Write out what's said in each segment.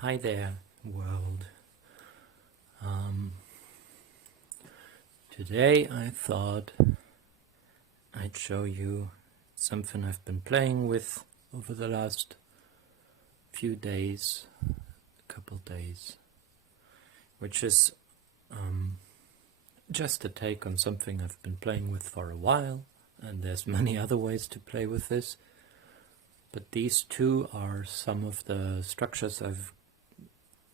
Hi there, world. Today I thought I'd show you something I've been playing with over the last few days, a couple days, which is just a take on something I've been playing with for a while, and there's many other ways to play with this, but these two are some of the structures I've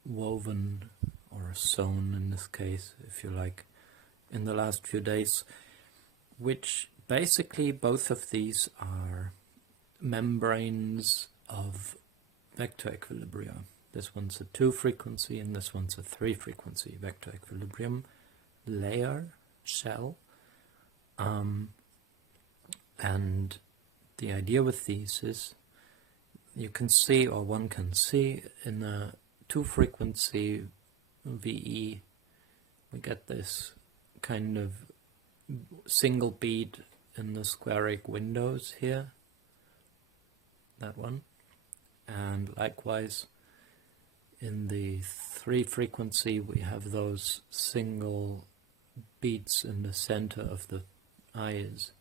woven or sewn in this case, if you like, in the last few days, which basically both of these are membranes of vector equilibria. This one's a 2 frequency and this one's a 3 frequency vector equilibrium layer shell. And the idea with these is you can see, or one can see, in a 2 frequency VE we get this kind of single bead in the squaric windows here, that one, and likewise in the 3 frequency we have those single beads in the center of the eyes.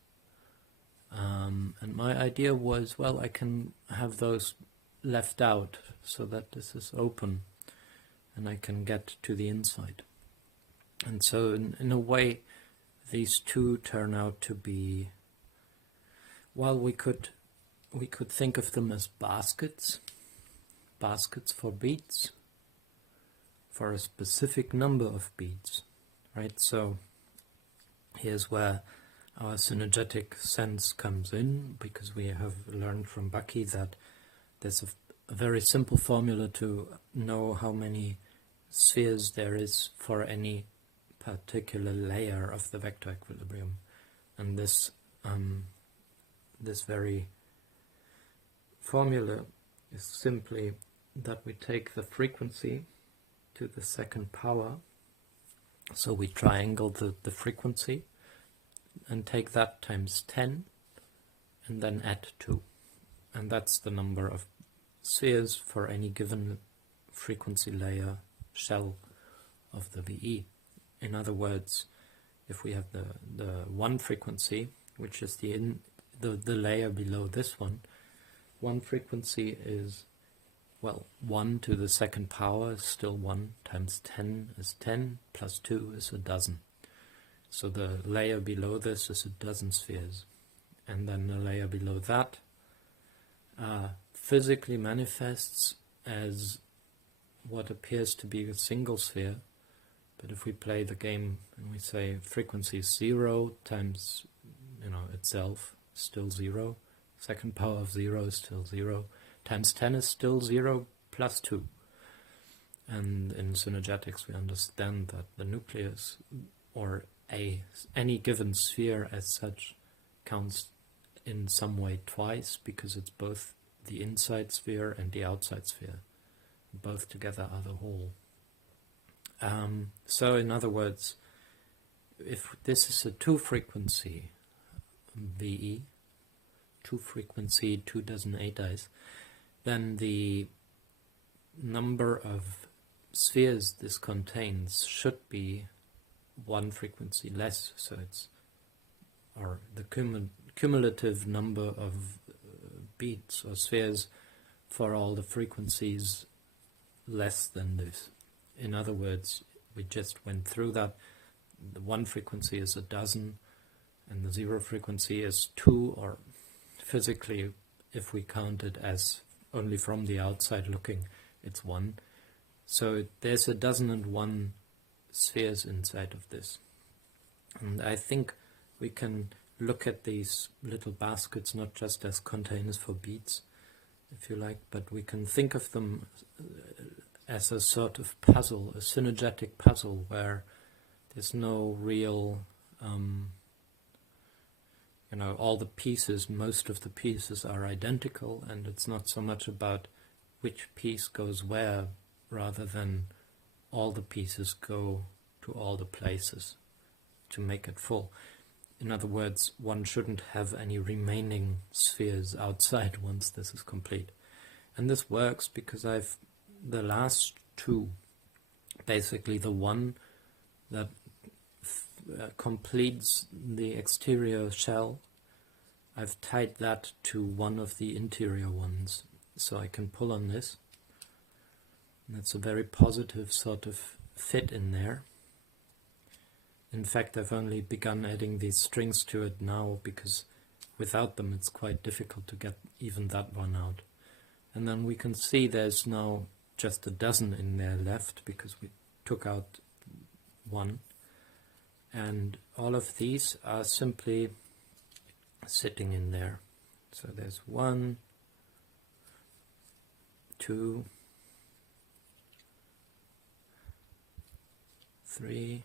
And my idea was, well, I can have those left out so that this is open and I can get to the inside. And so in a way these two turn out to be, well, we could think of them as baskets for beads, for a specific number of beads, right? So here's where our synergetic sense comes in, because we have learned from Bucky that there's a very simple formula to know how many spheres there is for any particular layer of the vector equilibrium. And this very formula is simply that we take the frequency to the second power, so we triangle the frequency and take that times 10 and then add 2, and that's the number of spheres for any given frequency layer shell of the VE. In other words, if we have the 1 frequency, which is the layer below this one, 1 frequency is, well, 1 to the second power is still 1 times 10 is 10, plus 2 is a dozen. So the layer below this is a dozen spheres. And then the layer below that physically manifests as what appears to be a single sphere. But if we play the game and we say frequency is 0 times, itself, still 0, second power of 0 is still 0, times 10 is still 0 plus 2. And in synergetics we understand that the nucleus, or any given sphere as such, counts in some way twice, because it's both the inside sphere and the outside sphere. Both together are the whole. So in other words, if this is a 2 frequency VE, 2 frequency 2 dozeneighteyes, then the number of spheres this contains should be 1 frequency less, so it's, or the cumulative number of beads or spheres for all the frequencies less than this. In other words, we just went through that. The 1 frequency is a dozen and the 0 frequency is 2, or physically, if we count it as only from the outside looking, it's 1. So there's a dozen and 1 spheres inside of this. And I think we can look at these little baskets not just as containers for beads, if you like, but we can think of them as a sort of puzzle, a synergetic puzzle, where there's no real, all the pieces, most of the pieces are identical, and it's not so much about which piece goes where, rather than all the pieces go to all the places to make it full. In other words, one shouldn't have any remaining spheres outside once this is complete. And this works because I've the last two, basically the one that completes the exterior shell, I've tied that to one of the interior ones. So I can pull on this. And that's a very positive sort of fit in there. In fact, I've only begun adding these strings to it now because without them it's quite difficult to get even that one out. And then we can see there's now just a dozen in there left because we took out one. And all of these are simply sitting in there. So there's 1, 2, 3,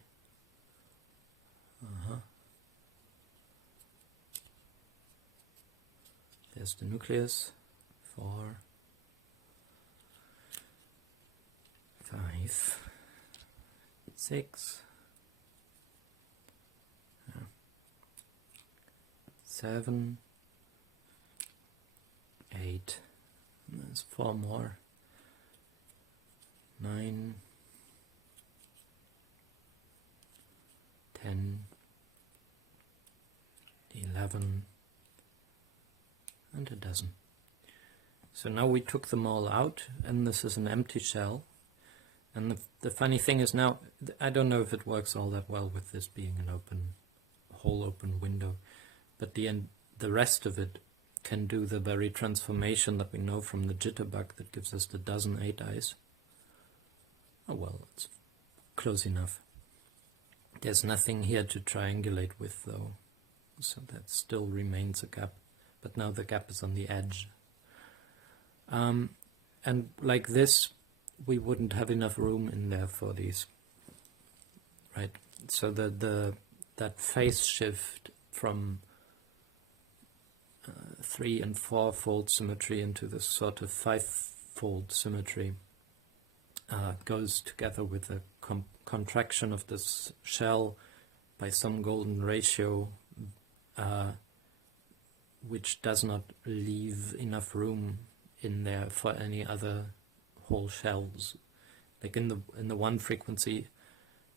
there's the nucleus, 4, 5, 6, 7, 8, and there's 4 more, 9, 10, 11, and a dozen. So now we took them all out, and this is an empty shell. And the funny thing is now, I don't know if it works all that well with this being an whole open window, but the rest of it can do the very transformation that we know from the jitterbug that gives us the dozeneighteyes. Oh well, it's close enough. There's nothing here to triangulate with though, so that still remains a gap, but now the gap is on the edge. And like this, we wouldn't have enough room in there for these, right? So that phase shift from 3- and 4-fold symmetry into this sort of 5-fold symmetry goes together with the contraction of this shell by some golden ratio, which does not leave enough room in there for any other whole shells. Like in the one frequency,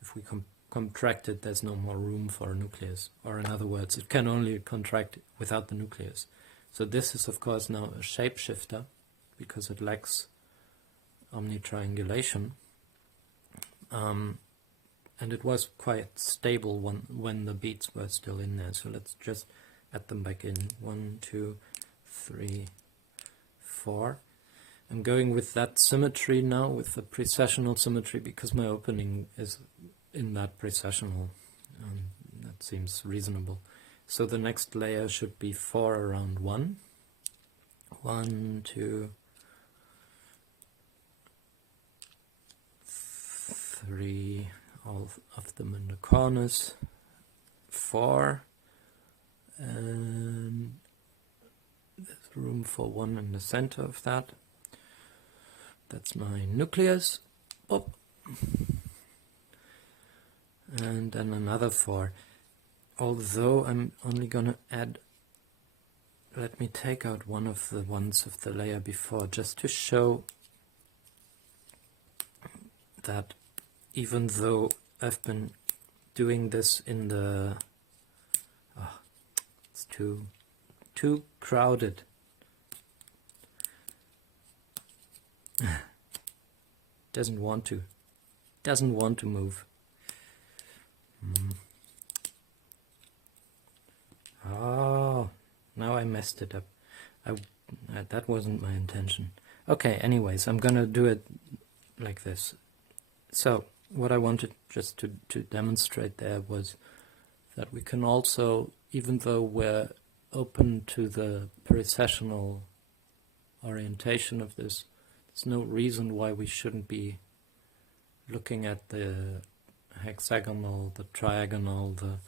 if we contract it, there's no more room for a nucleus, or in other words, it can only contract without the nucleus. So this is of course now a shapeshifter because it lacks omnitriangulation, and it was quite stable when the beats were still in there. So let's just add them back in. 1, 2, 3, 4. I'm going with that symmetry now, with the precessional symmetry, because my opening is in that precessional. That seems reasonable. So the next layer should be 4 around 1. 1, 2, 3, all of them in the corners. 4, and there's room for 1 in the center of that. That's my nucleus. Oh. And then another 4. Although I'm only gonna add, let me take out one of the ones of the layer before, just to show that even though I've been doing this in the, it's too crowded. Doesn't want to move. Oh, now I messed it up. That wasn't my intention. Okay, anyways, I'm gonna do it like this. So what I wanted just to demonstrate there was that we can also, even though we're open to the precessional orientation of this, there's no reason why we shouldn't be looking at the hexagonal, the triagonal, the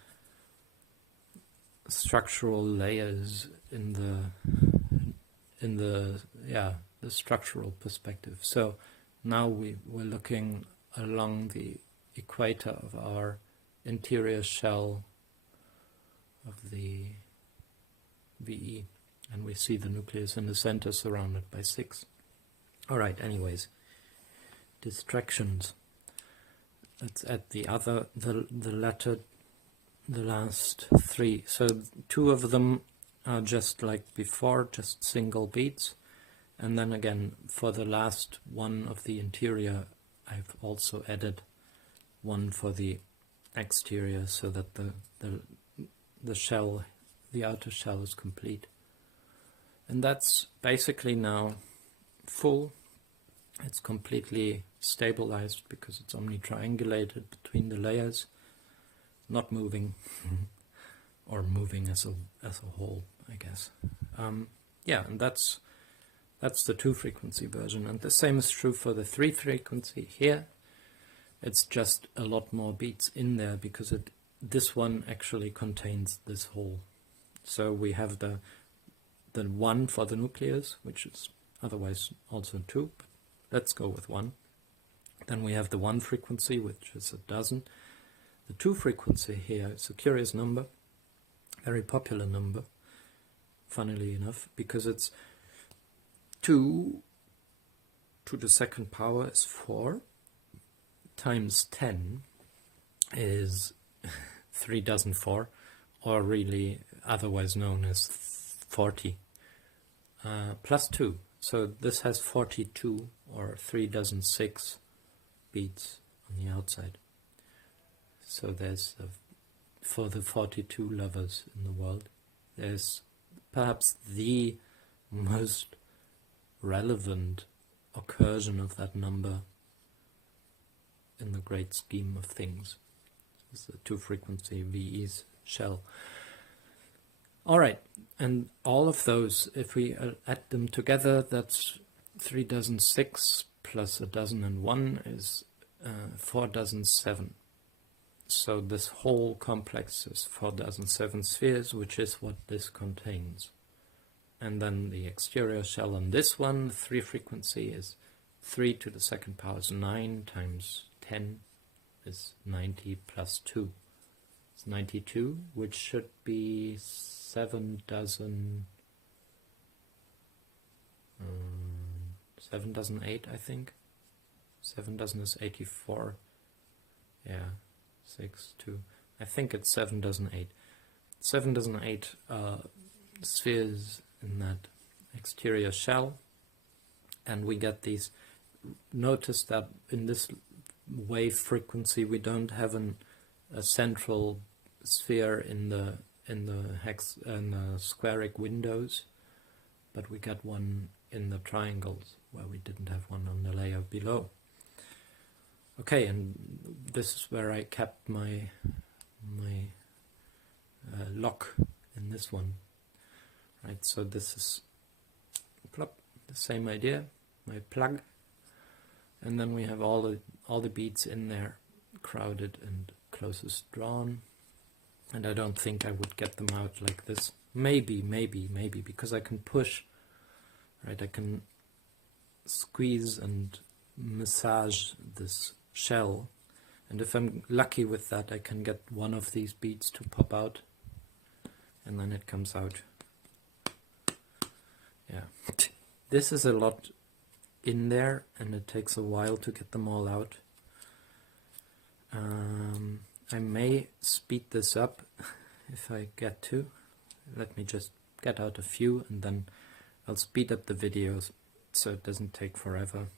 structural layers in the structural perspective. So now we're looking along the equator of our interior shell of the VE, and we see the nucleus in the center surrounded by 6. Alright, anyways, distractions. Let's add the last three. So two of them are just like before, just single beads. And then again, for the last one of the interior, I've also added one for the exterior so that the shell, the outer shell is complete. And that's basically now full. It's completely stabilized because it's only triangulated between the layers, not moving, or moving as a whole, I guess. Yeah, and that's the 2-frequency version, and the same is true for the 3-frequency here. It's just a lot more beats in there because this one actually contains this whole. So we have the 1 for the nucleus, which is otherwise also 2. But let's go with 1. Then we have the 1-frequency, which is a dozen. The 2-frequency here is a curious number, very popular number, funnily enough, because it's 2 to the second power is 4 times 10 is 3 dozen 4, or really otherwise known as 40, plus 2. So this has 42, or 3 dozen 6 beads on the outside. So there's, for the 42 lovers in the world, there's perhaps the most relevant occursion of that number in the great scheme of things. It's the 2-frequency VE's shell. Alright, and all of those, if we add them together, that's 3 dozen 6 plus a dozen and 1 is 4 dozen 7. So this whole complex is 4 dozen 7 spheres, which is what this contains. And then the exterior shell on this one, the 3-frequency, is 3 to the second power is 9 times 10 is 90 plus 2. It's 92, which should be 7 dozen 8, I think. 7 dozen is 84. Yeah, 6, 2. I think it's 7 dozen 8. 7 dozen 8 spheres in that exterior shell, and we get these. Notice that in this wave frequency we don't have a central sphere in the squaric windows, but we get one in the triangles where we didn't have one on the layer below. Okay, and this is where I kept my lock in this one. Right, so this is plop, the same idea, my plug, and then we have all the beads in there, crowded and closest drawn. And I don't think I would get them out like this. Maybe, because I can push, right? I can squeeze and massage this shell, and if I'm lucky with that, I can get one of these beads to pop out, and then it comes out. Yeah, this is a lot in there, and it takes a while to get them all out. I may speed this up if I get to. Let me just get out a few, and then I'll speed up the videos so it doesn't take forever.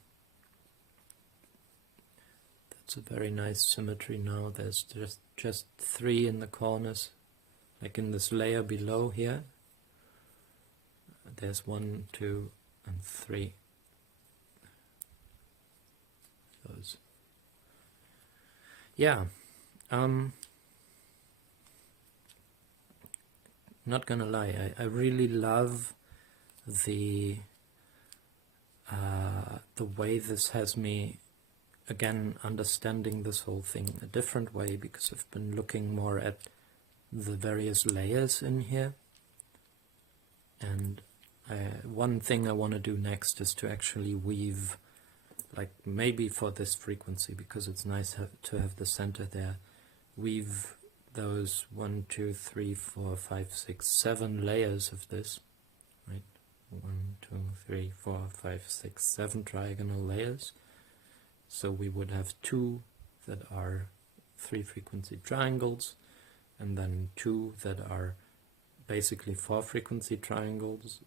That's a very nice symmetry now. There's just 3 in the corners, like in this layer below here. There's 1, 2, and 3. Those. Yeah. Not gonna lie, I really love the way this has me again understanding this whole thing a different way, because I've been looking more at the various layers in here. And one thing I want to do next is to actually weave, like maybe for this frequency, because it's nice to have the center there, weave those 1, 2, 3, 4, 5, 6, 7 layers of this, right? 1, 2, 3, 4, 5, 6, 7 trigonal layers, So we would have two that are 3-frequency triangles, and then two that are basically 4-frequency triangles,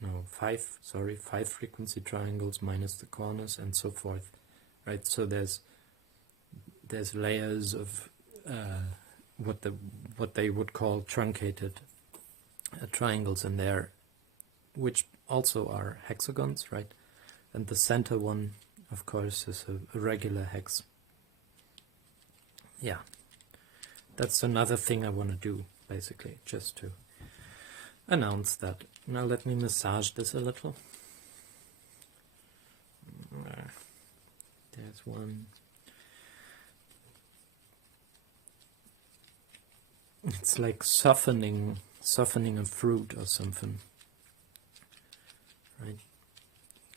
no, 5-frequency triangles minus the corners, and so forth, right? So there's layers of what they would call truncated triangles in there, which also are hexagons, right? And the center one, of course, is a regular hex. Yeah, that's another thing I want to do, basically, just to announce that. Now let me massage this a little. There's one. It's like softening a fruit or something, right?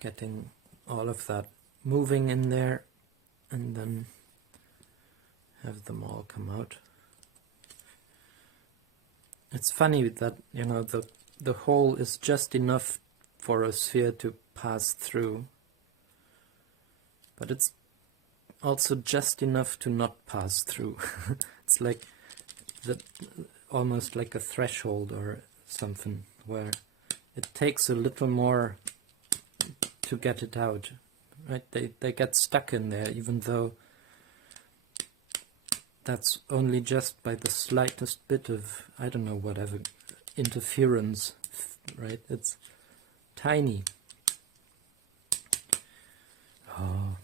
Getting all of that moving in there, and then have them all come out. It's funny that, you know, the hole is just enough for a sphere to pass through, but it's also just enough to not pass through. It's like almost like a threshold or something, where it takes a little more to get it out, right? They get stuck in there, even though that's only just by the slightest bit of, I don't know, whatever, interference, right? It's tiny. Oh,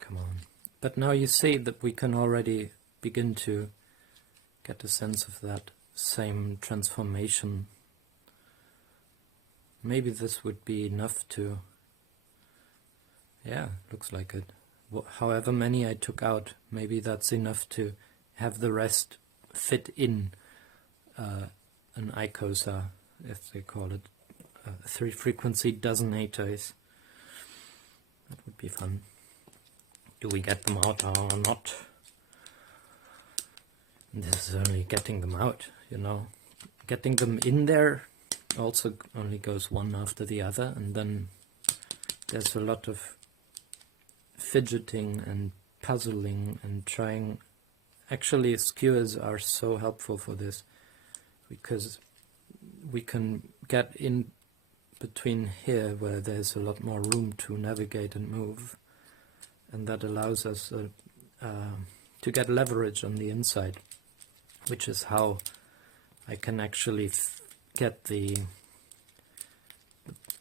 come on. But now you see that we can already begin to get a sense of that same transformation. Maybe this would be enough to, yeah, looks like it. However many I took out, maybe that's enough to have the rest fit in an icosa, if they call it, 3-frequency dozeneighteyes. That would be fun. Do we get them out or not? This is only getting them out, you know. Getting them in there also only goes one after the other, and then there's a lot of fidgeting and puzzling and trying. Actually, skewers are so helpful for this, because we can get in between here where there's a lot more room to navigate and move, and that allows us to get leverage on the inside, which is how I can actually get the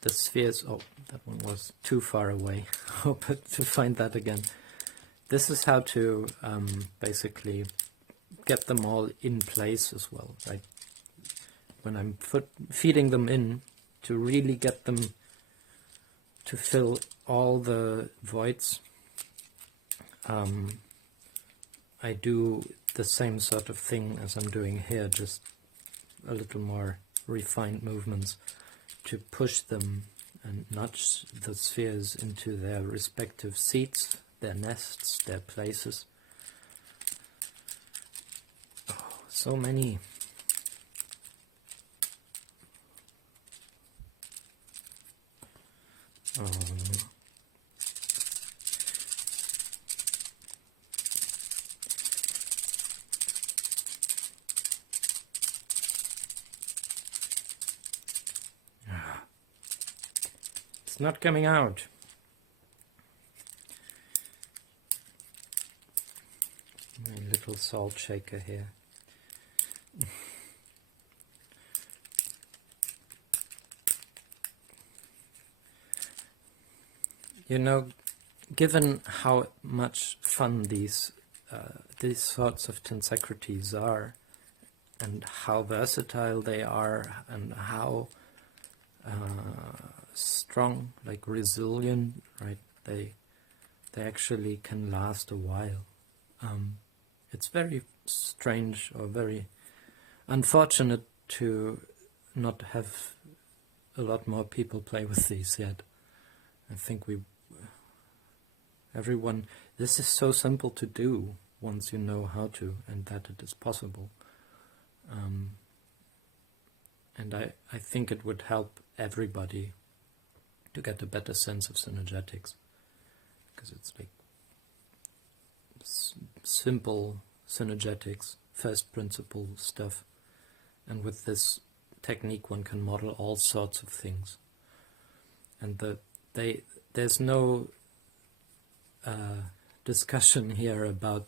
spheres. Oh, that one was too far away. Hope to find that again. This is how to basically get them all in place as well, right? When I'm feeding them in, to really get them to fill all the voids, I do the same sort of thing as I'm doing here, just a little more refined movements to push them and nudge the spheres into their respective seats, their nests, their places. Oh, so many. Oh. It's not coming out. My little salt shaker here. You know, given how much fun these sorts of tensecrities are, and how versatile they are, and how strong, like resilient, right? They actually can last a while. It's very strange or very unfortunate to not have a lot more people play with these yet. I think everyone, this is so simple to do once you know how to, and that it is possible. And I think it would help everybody to get a better sense of synergetics, because it's like simple synergetics, first principle stuff. And with this technique one can model all sorts of things. And there's no discussion here about,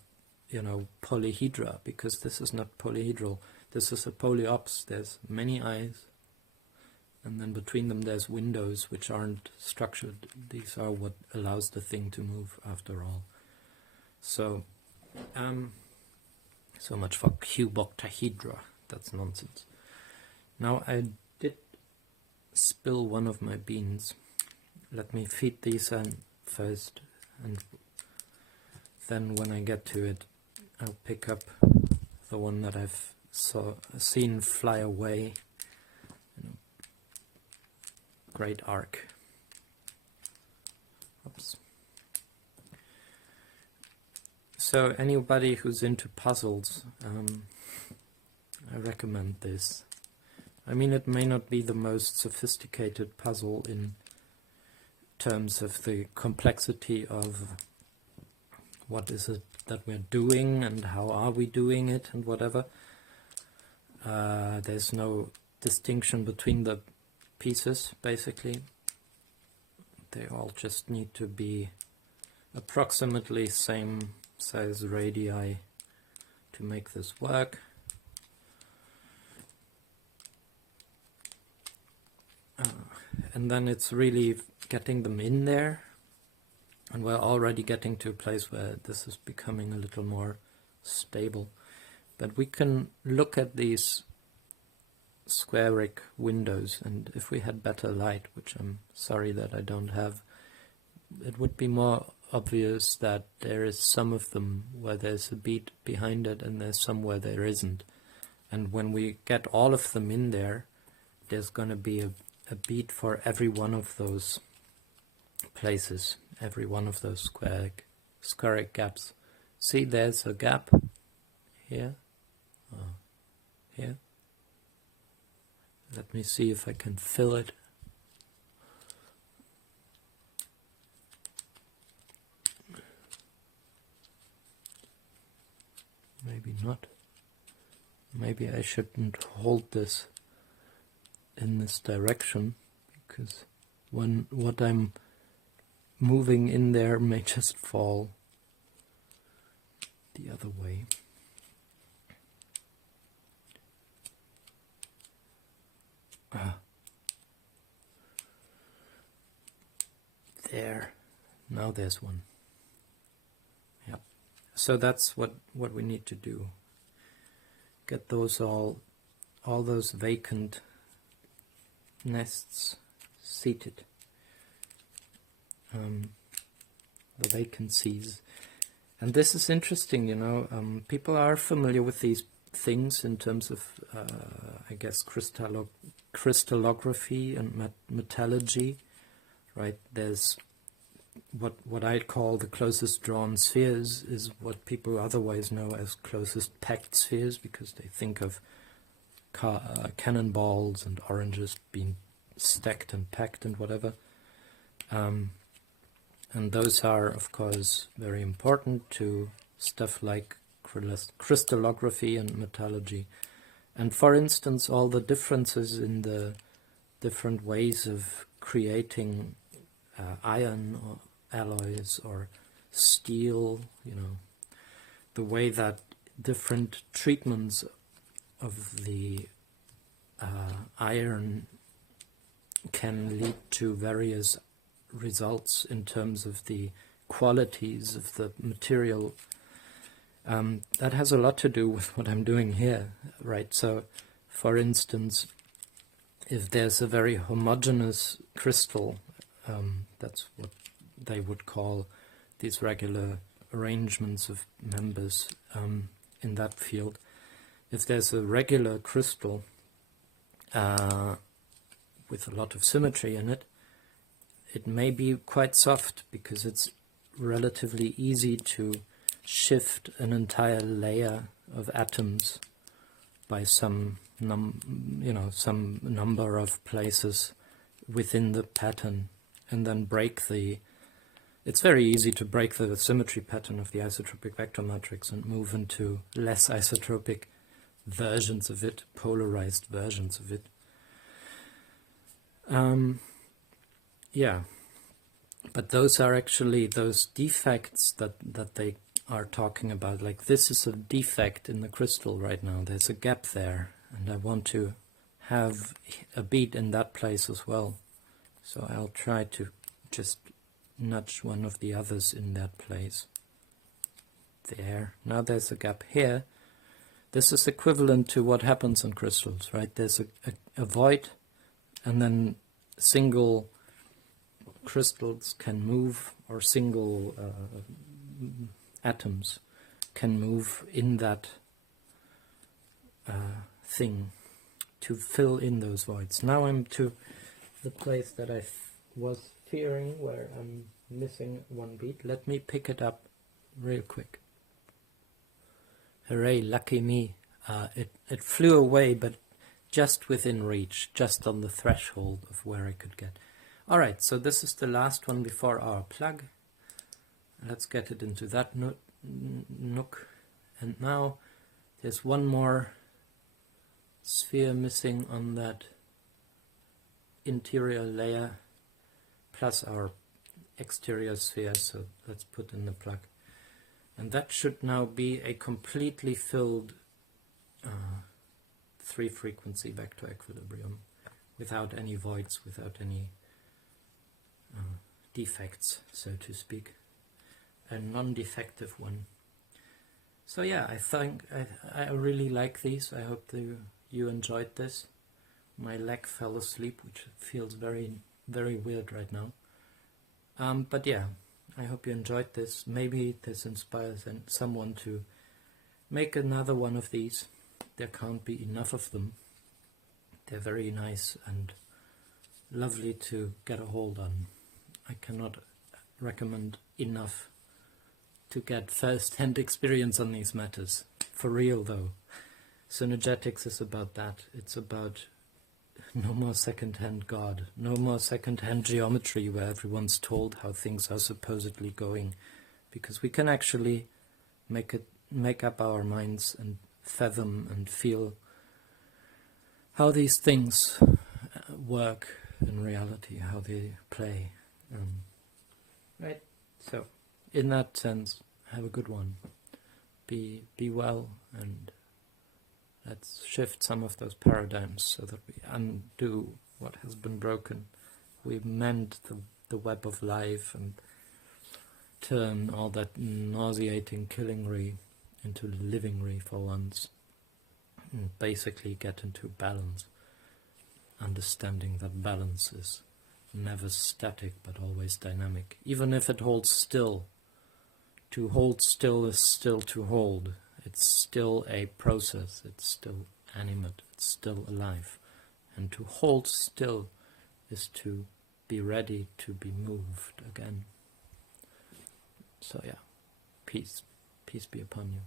you know, polyhedra, because this is not polyhedral. This is a polyops. There's many eyes, and then between them there's windows which aren't structured. These are what allows the thing to move after all. So, so much for cuboctahedra. That's nonsense. Now I did spill one of my beans. Let me feed these in first, and then when I get to it, I'll pick up the one that I've seen fly away. Great arc. Oops. So anybody who's into puzzles, I recommend this. I mean, it may not be the most sophisticated puzzle in terms of the complexity of what is it that we're doing and how are we doing it and whatever. There's no distinction between the pieces, basically. They all just need to be approximately same size radii to make this work. And then it's really getting them in there, and we're already getting to a place where this is becoming a little more stable. But we can look at these squaric windows, and if we had better light, which I'm sorry that I don't have, it would be more obvious that there is some of them where there's a beat behind it and there's some where there isn't. And when we get all of them in there, there's going to be a beat for every one of those places, every one of those squaric gaps. See, there's a gap here, here. Let me see if I can fill it. Maybe not. Maybe I shouldn't hold this in this direction, because what I'm moving in there may just fall the other way. There. Now there's one. Yep. So that's what we need to do. Get those all those vacant nests seated. The vacancies. And this is interesting, you know. People are familiar with these things in terms of, I guess, crystallography and metallurgy, right? There's what I call the closest drawn spheres is what people otherwise know as closest packed spheres, because they think of cannonballs and oranges being stacked and packed and whatever. And those are, of course, very important to stuff like crystallography and metallurgy. And for instance, all the differences in the different ways of creating iron or alloys or steel, you know, the way that different treatments of the iron can lead to various results in terms of the qualities of the material. That has a lot to do with what I'm doing here, right? So, for instance, if there's a very homogeneous crystal, that's what they would call these regular arrangements of members in that field. If there's a regular crystal with a lot of symmetry in it, it may be quite soft because it's relatively easy to shift an entire layer of atoms by some number of places within the pattern, and then break the It's very easy to break the symmetry pattern of the isotropic vector matrix and move into less isotropic versions of it, polarized versions of it. Yeah, but those are actually those defects that they are talking about. Like, this is a defect in the crystal right now. There's a gap there, and I want to have a bead in that place as well. So I'll try to just nudge one of the others in that place. There. Now there's a gap here. This is equivalent to what happens on crystals, right? There's a void, and then single crystals can move, or single atoms can move in that thing to fill in those voids. Now I'm to the place that I was fearing, where I'm missing one bead. Let me pick it up real quick. Hooray, lucky me. It flew away, but just within reach, just on the threshold of where I could get. Alright, so this is the last one before our plug. Let's get it into that nook. And now there's one more sphere missing on that interior layer, plus our exterior sphere, so let's put in the plug. And that should now be a completely filled 3-frequency vector equilibrium, without any voids, without any defects, so to speak. A non-defective one. So yeah, I think I really like these. I hope you enjoyed this. My leg fell asleep, which feels very, very weird right now. But yeah, I hope you enjoyed this. Maybe this inspires someone to make another one of these. There can't be enough of them. They're very nice and lovely to get a hold on. I cannot recommend enough to get first-hand experience on these matters. For real though. Synergetics is about that. It's about no more second-hand God, no more second-hand geometry where everyone's told how things are supposedly going, because we can actually make up our minds and fathom and feel how these things work in reality, how they play. Right? So, in that sense, have a good one. Be well, and let's shift some of those paradigms so that we undo what has been broken. We mend the web of life and turn all that nauseating killing-ry into living-ry for once. And basically get into balance. Understanding that balance is never static but always dynamic. Even if it holds still. To hold still is still to hold. It's still a process, it's still animate, it's still alive. And to hold still is to be ready to be moved again. So yeah, peace. Peace be upon you.